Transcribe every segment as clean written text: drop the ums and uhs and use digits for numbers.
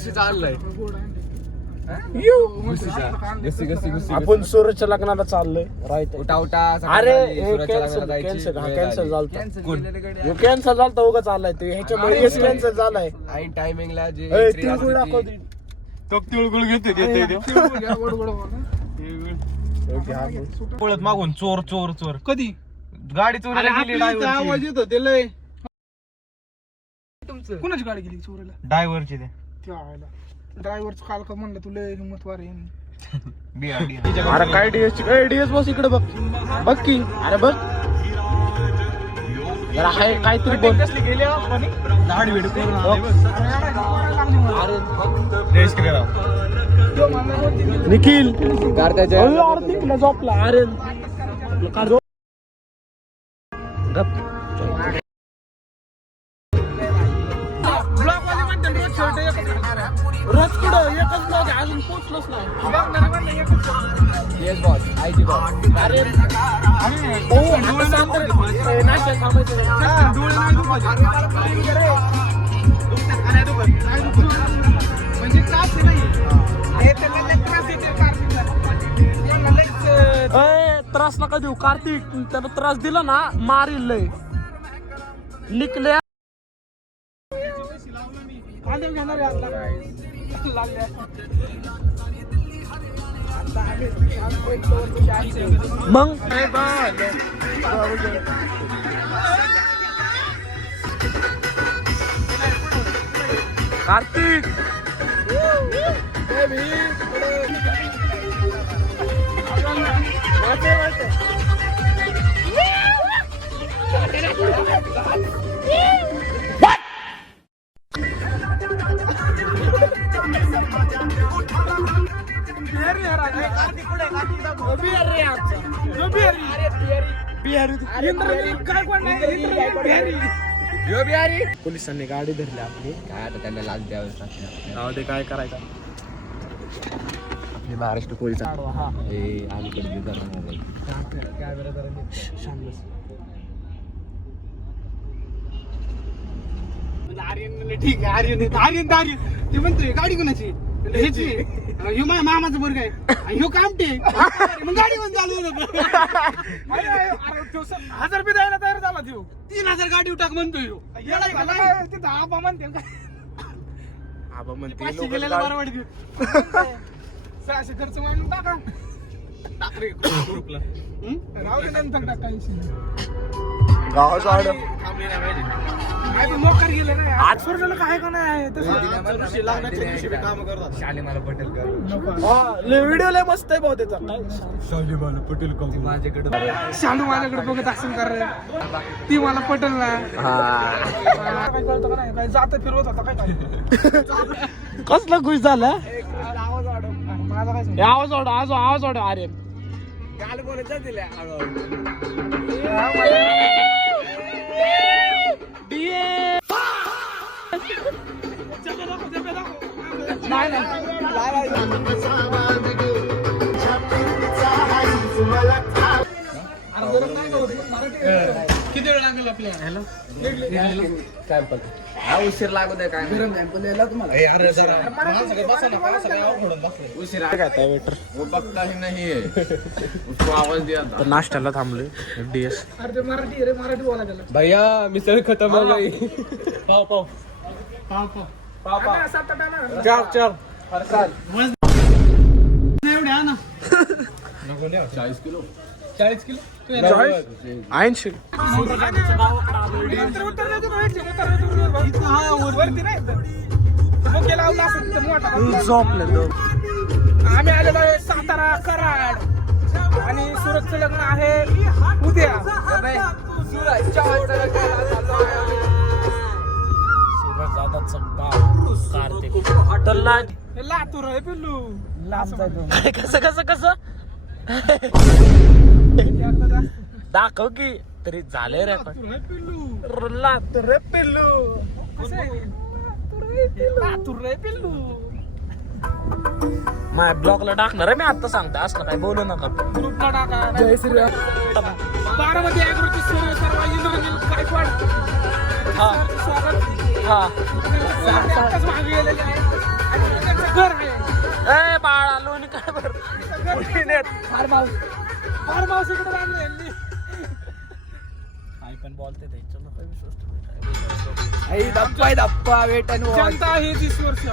चाललंय आपण सूरजच्या लग्नाला चाललोय राईट. उठा उठा. अरे कॅन्सल झालता उगा चाललाय ते ह्याच्यामुळे कॅन्सल झालाय. ऐन टायमिंगला जे तिळगुळ दाखव दे. तिळगुळ घेते पळत मागून चोर चोर चोर. कधी गाडी चोरीला गेली आवाज येतो ते लय. कोणाची गाडी गेली चोरीला? ड्रायव्हरची ते ड्रायव्हरचं काल का म्हणलं तुला हिंमत वार अरे काय डीएस बस इकडे बघ बघ की. अरे बघ जरा हाय काहीतरी बोल. दाढी वेळ निखिल गारत्याच्या आरतीला झोपला. अरे रोज कुठं एकच ब्लॉग अजून पोचलोच नाही. येस बॉस आयची बॉस. अरे नाश्ता थांबायचं म्हणजे त्रास नाही त्रास नका देऊ. कार्तिक त्याला त्रास दिला ना मारील लय लिकले. मग कार्तिक पोलिसांनी गाडी धरली आपली. काय आता त्यांना लाच द्यावं लागतं. ते काय करायचं. आपली महाराष्ट्र पोलीस अलीकडे मोबाईल ठीक आहे. आर्यन ते म्हणतोय गाडी कोणाची ह्याची. ह्यो माझ्या मामाचं बरं काय ह्यो कामटे मग गाडी पण चालू होत. 1000 रुपये द्यायला तयार झाला त्यो. 3000 गाडी टाक म्हणतोय तिथं आबा म्हणते आबा म्हणते 500 गेलेला बरं वाटत. 600 खर्च मांडून टाका. राहू दे नंतर टाकायची. गावाचं आड काय पण मोकार गेले ना आज सोडलेलं काय का नाही तसं काम करतात. शालीमाला पटेल कर व्हिडिओ लय मस्त आहे भाऊ त्याचा. शालीमाला पटेल का माझ्याकडे शालू माझ्याकडे बघत असेल कर ती मला पटेल ना. काय कळतं का नाही काय जात फिरवत होता काय कसला खुश झाला. आवाज वाढव माझा काय आवाज वाढ अरे काल बोलायचं दिल्या किती वेळ लागेल आपल्याला उशीर लागू द्या काय उशीर वेटर वो बघता ही नाही उसको आवाज दिया था. नाश्त्याला थांबलोय डीएस. अरे ते मराठी रे मराठी बोलायला भैया मिसळ खतम हो गई. पाव पाव सात आठ आणा. चार एवढे आणा 40 किलो 40 किलो 80. वरती नाही मुख्य लावला असं तिथं मोठा झोपलं आम्ही आलेलो आहे सातारा कराड आणि सुरतचं लग्न आहे उद्या. लातूर आहे पिल्लू कसं दाखव की तरी झाले रे. लातूर आहे पिल्लू लातूर रे पिल्लू. लातूर आहे पिल्लू. माझ्या ब्लॉगला टाकणार आहे मी आता सांगतो. असलं काय बोलू नका. ग्रुपला टाका. जय श्रीराम. बारामती ॲग्रोची सर्व इंद्रनील गायकवाड हा स्वागत. हा आत्ताच मागे गेलेले आहे. घर आहे ए बाळा लोणी काय बरं फार्म हाऊस इकडे बांधले यांनी. आई पण बोलते त्याच्यानं काय विश्वास जनता आहे 30 वर्ष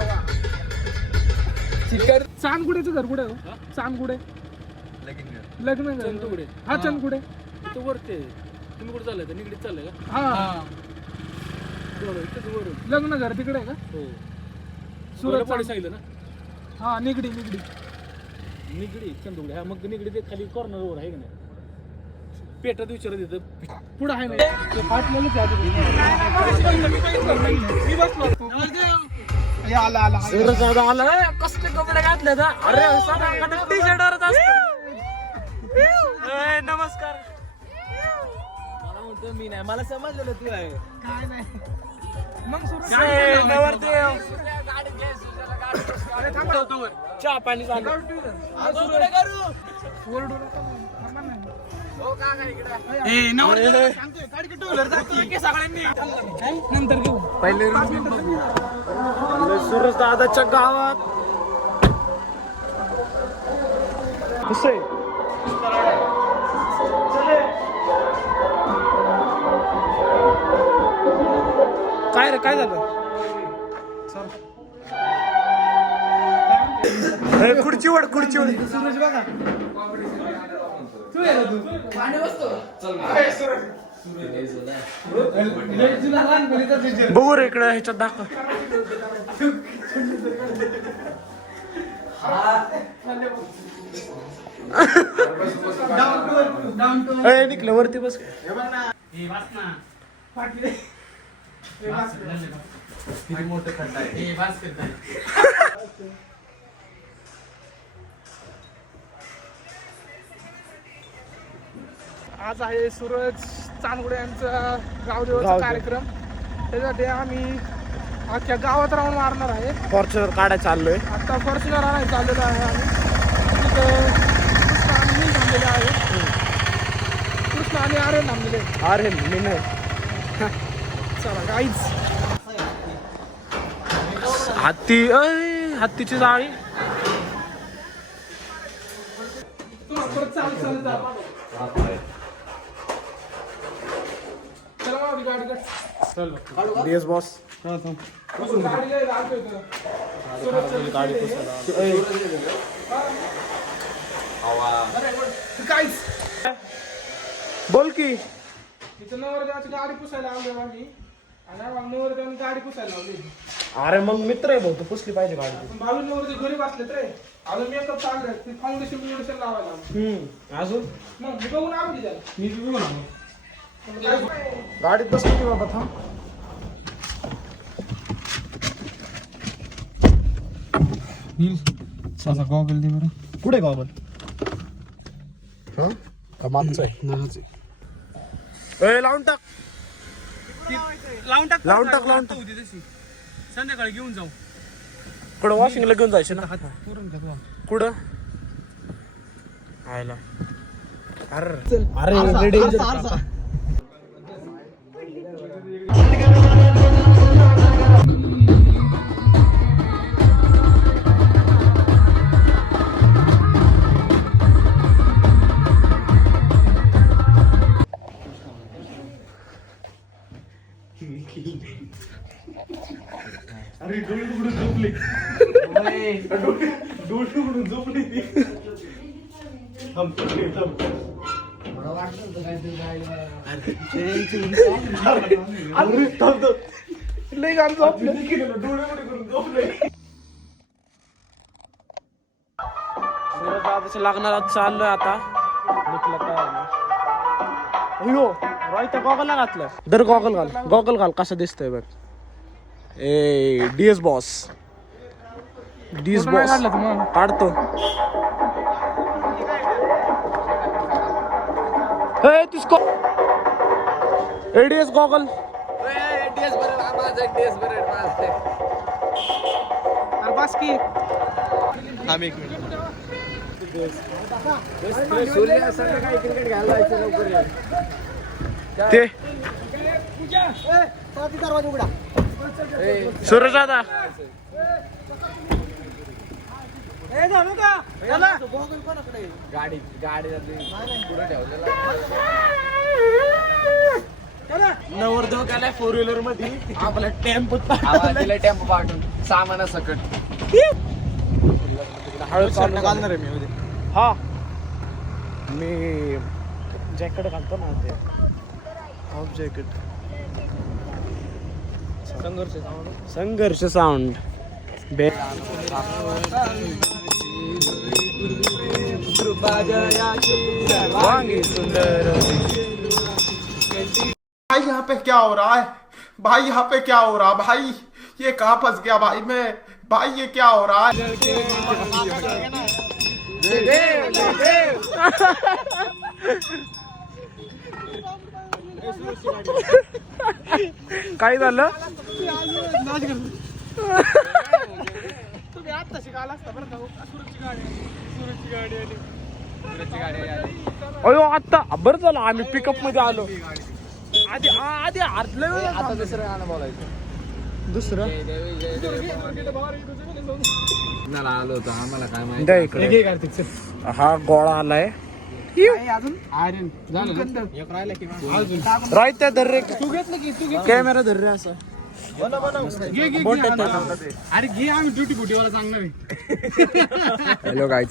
चांदगुडेचं घर कुठे हो? चांदगुडे लग्न चंदगुडे. हा चंदगुडे तिथं वरते तुम्ही कुठे चाललंय निगडीत चाललंय का हा वरून लग्न घर तिकडे आहे का हो सुरत पाडी सांगितलं ना हा निगडी निगडी चंदगुडे हा मग निगडी ते खाली कॉर्नरवर आहे का नाही पेटात विचारत येतं पुढे आहे ना ते फाटलेलंच आहे मी बसलो आला कसले कपडे घातले ना अरे टी शर्टवरच असतो नमस्कार मला म्हणतो मी नाही मला समजलेलं तू आहे काय नाही मग चहा पाणी चालू नंतर घेऊ पहिले सुरज दादाच्या गावात कसं आहे काय रे काय झालं खुर्चीवर सूरज बघा तू ये तू बघू रे इकडे ह्याच्यात दाखव निघलं वरती बस आज आहे सूरज चांदगुडे यांचा गावदेवाचा कार्यक्रम त्याच्यासाठी आम्ही अख्ख्या गावात राऊंड मारणार आहे फॉर्च्युनर काढायला चाललोय आता फॉर्च्युनर आणायला चाललेलो आहे आम्ही तिथं कृष्ण आणि मी थांबलेले आहे कृष्ण आणि आर्यन थांबलेले अरे मी नाही चला गाईच हत्तीची जाळी परत चालत जा चला बाबा, गाडी काढ. डीएस बॉस गाडी लय लागतो इथं. सुरतच्या गाईच बोल की इथं नवरदेवाची गाडी पुसायला लावली आम्ही आणि आम्हाला नवरदेवानी गाडी पुसायला लावली अरे मग मित्र आहे भाऊ तू पुसली पाहिजे गाडी बावीस नवरदेव घरी बसलेत रे अजून मेकअप चालू आहे फाउंडेशन लावायला अजून मग मी बघून आलो की त्याला मी बघून आलो गाडीत बसली की बाबा थांब गॉगल दे बरं कुठे गॉगल का मागचं आहे लावून टाक लावून लावून टाक संध्याकाळी घेऊन जाऊ कुठं वॉशिंगला घेऊन जायचं ना पुरून घ्या कुठं आयला अरे रेडी अरे डोळे उघडून झोपले डोळे उघडून झोपली ती लय गाणं झोपलं. सूरज दादाच्या लग्नाला चाललोय आता निकला काय अयो रायता गॉगल घातलं दर गॉगल घाल कसं दिसतंय बघ ए डीएस बॉस काढतो ए तिसको एडीएस गॉगल बस की ते सूरज दादा गाडी पुढे ठेवलेला नवरदेव गेलाय 4 व्हीलर मध्ये आपला टेम्पो टेम्पो पाठवून सामाना सकट हळद चालू घालणार आहे मी उद्या. हा मी जॅकेट घालतो ना ते हाफ जॅकेट संघर्ष साऊंड भाई यहाँ पे क्या हो रहा है भाई यहाँ पे क्या हो रहा भाई ये कहाँ फंस गया भाई मैं भाई ये क्या हो रहा है काय झालं तुम्ही आता शिकायला असता बरं का सुरतची गाडी आली अयो आता बरं झालं आम्ही पिकअप मध्ये आलो आधी आदल्या वेळेला आता दुसरं गाणं बोलायचं दुसरं नाला आलो होतो आम्हाला काय माहिती द्या इकडे हा गोळा आलाय अजून आर्यन झालं एक राहिला की अजून राहत्या धर रे तू घेतलं की तू घे कॅमेरा धर रे असं घे अरे घे आम्ही ड्युटी फुटीवाला सांगणार आहे हॅलो गाईज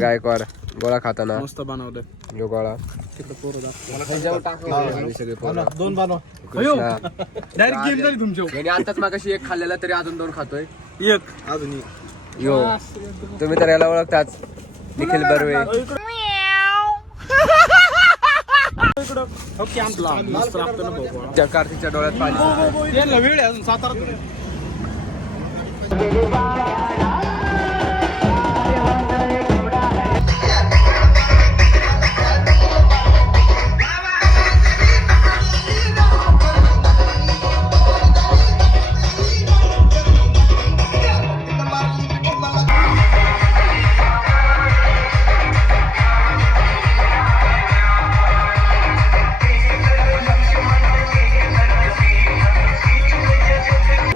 गायकवाड गोळा खाताना मस्त बनवलं यो गोळा दोन बनव डायरेक्ट गेम झाली तुमच्या याने आताच मागाशी एक खाल्लेला तरी अजून 2 खातोय एक अजून यो तुम्ही तर याला ओळखताच निखिल बर्वे ओके मस्त लागतं ना भाऊ त्या कार्तिकच्या डोळ्यात पाणी यायला वेळ आहे अजून सातारा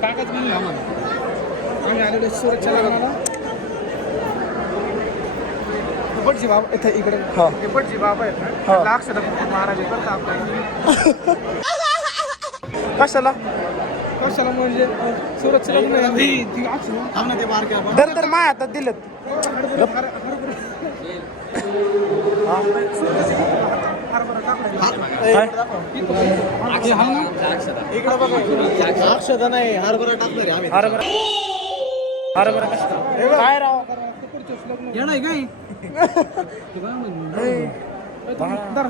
काकाच म्हणलं आम्हाला आम्ही आलेलो सुरतच्या लग्नाला पटजी बाबा इथे इकडे हे पटजी बाबा आहेत ना अक्षर महाराज करता आपल्याला कशाला कशाला म्हणजे सुरतच्या लग्न आहे ती अक्षर थांबना ते बारक्या तर माय हातात दिलेत अक्षता नाही हरभरा टाकणार आहे आम्ही. हरभरा काय राव येणार काय धरा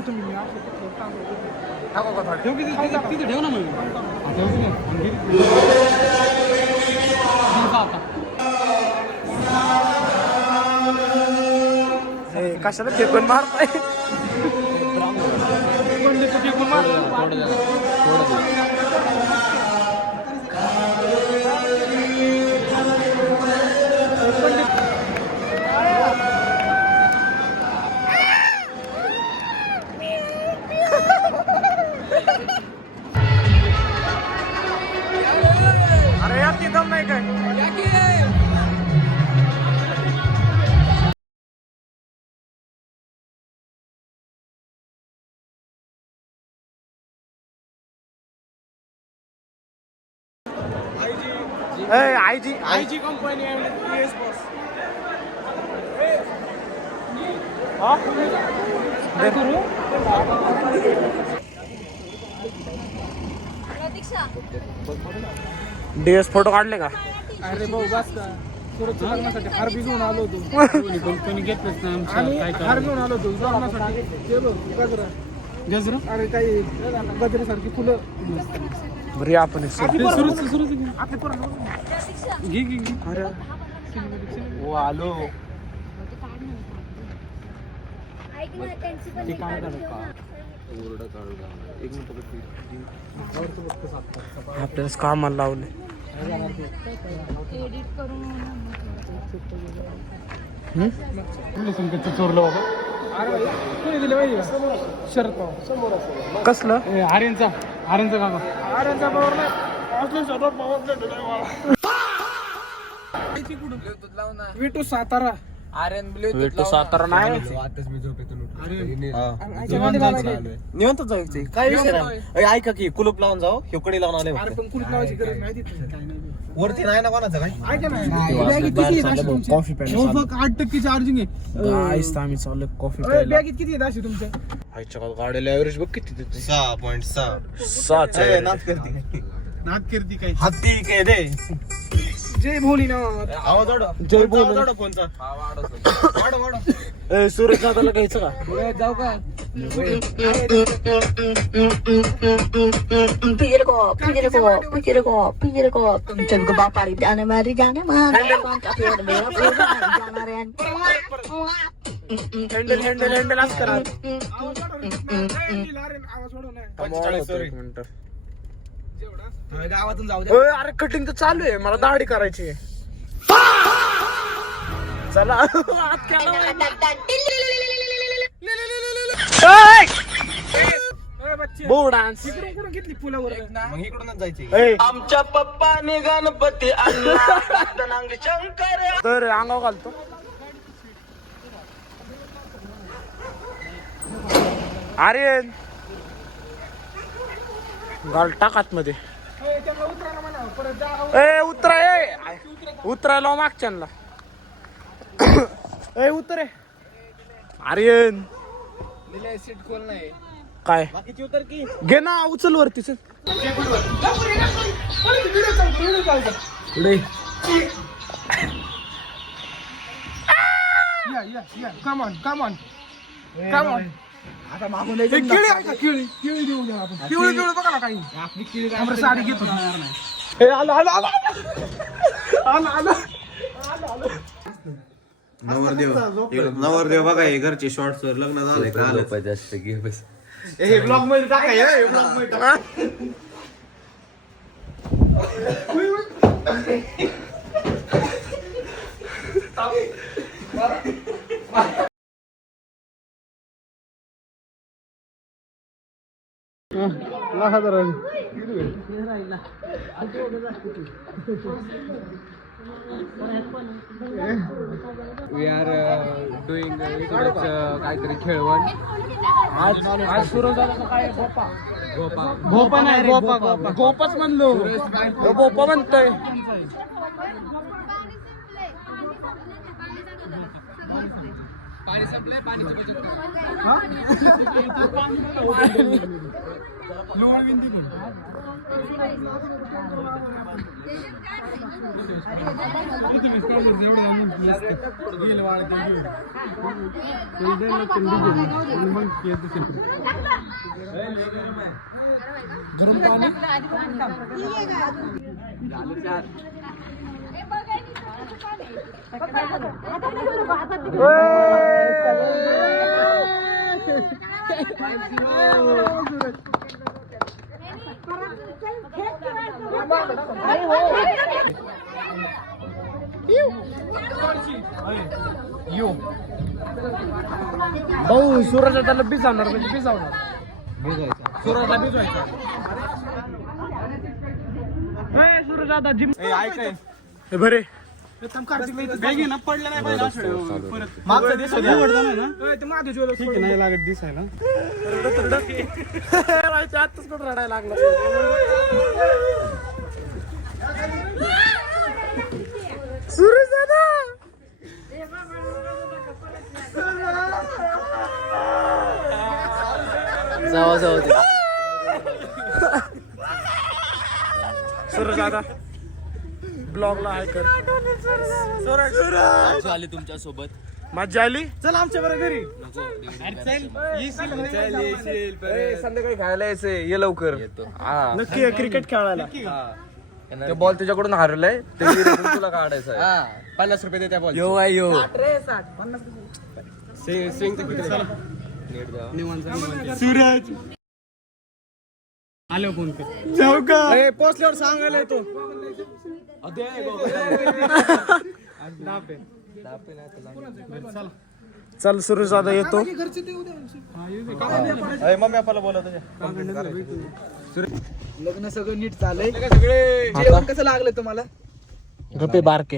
तुम्ही तिथे ठेव ना मग कशाला फेकून मारताय अरे यार ती दम नाही काय आईजी कंपनी डीएस फोटो काढले का अरे भाऊ बस का सुरतच्या लग्नासाठी हार बी घेऊन आलो होतो कोणी घेतलंच ना आमच्या हार घेऊन आलो होतो लग्नासाठी गेलो गजरा गजरा अरे काही गजऱ्यासारखी फुलं बरी आपण सुरत आपले पोरं घे घे घे अरे ओ आलो आपल्याला कामाला लावले चोरलं बाबा अरे कोणी दिलं माहिती का शरद पवार कसलं आर्यनचा काका आर्यनचा पवार नाही जायची कुठं विटू सातारा भेटतो सातारा नाही निवंत जायचंय काय विषय नाही ऐका की कुलूप लावून जाऊ हिकडे लावून आले अरे पण कुठं लावायची गरज नाही तिथं काय नाही वरती नाही ना कोणाचं काय ऐका ना बॅगेत किती आहे अशी तुमची? कॉफी प्यायला हो बघ 8% चार्जिंग आहे गाईस आम्ही चाललोय कॉफी अरे, प्यायला बॅगेत किती आहे अशी तुमच्या आईच्या गाड्याला ॲव्हरेज बघ किती देते 6.6 साच आहे नाच करते नाद करती काय हत्ती काय दे जय भोलीनाथ आवाज वाढव जय बोल. आवाज वाढव फोनचा वाढव वाढव ए सूरज दादाला घ्यायचं का जाऊ का तुमच्या बापारी जाने मारी जाने हँडल हँडल हँडल असं करा आवाज वाढव नाही एक मिनिट गावातून जाऊ ओय, अरे कटिंग तर चालू आहे मला दाढी करायची आहे. चला आत केला बो डान्स इकडून घेतली पुलावर मग इकडूनच जायचे आमच्या पप्पाने गणपती शंकर तर अंगाव घालतो अरे घाल टाकात मध्ये त्यांना उतरायला म्हणा परत जा ए उतरायला मागच्यांना ए उतरे आर्यन सीट खोल नाही काय बाकीची उतर की घे ना उचल वरती चल. या कम ऑन आता मागून केळी आहे का केळी देऊ द्या आपण पिवळी बघा ना काही आपली केळी आपण साडी घेतो ए, आलो आलो आलो नवरदेव बघा हे घरचे शॉर्ट्स वर लग्न झालंय का जास्त घे बस हे ब्लॉग मध्ये टाकाय हे ब्लॉग मध्ये टाकाय. वी आर डुईंग इकडेच काहीतरी खेळवण आज सूरज दादाचं काय गोपा नाही गोपा गोपाच म्हणलो गोपा म्हणतोय भाऊ सूरज दादाला भिजावणार म्हणजे भिजावणार सूरजला भिजवायचा सूरज दादा जिम हे बरे बॅगी ना पडलं नाही पाहिजे परत मागचा दिसू द्या. ते माझं ज्वेलर ठीक नाही लागत दिसायला आताच पण रडायला लागला सूरज दादा जावा सूरज दादा ब्लॉगला हाय कर सूरज आली तुमच्या सोबत मजा आली चल आमच्या बरोबर घरी संध्याकाळी खायला यायचंय ये लवकर नक्की क्रिकेट खेळायला ते बॉल तुझ्याकडून हरवलाय ते विहिरीतून तुला काढायचं आहे 50 रुपये दे त्या बॉल यो आहे यो सूरज आलो फोन कर जाऊ का पोचल्यावर सांगायला येतो चल सूरज दादा येतो घरचे ते उद्या मम्मी आपल्याला बोलवतो लग्न सगळं नीट झालंय जेवण कसं लागलं तुम्हाला गप्पे बारके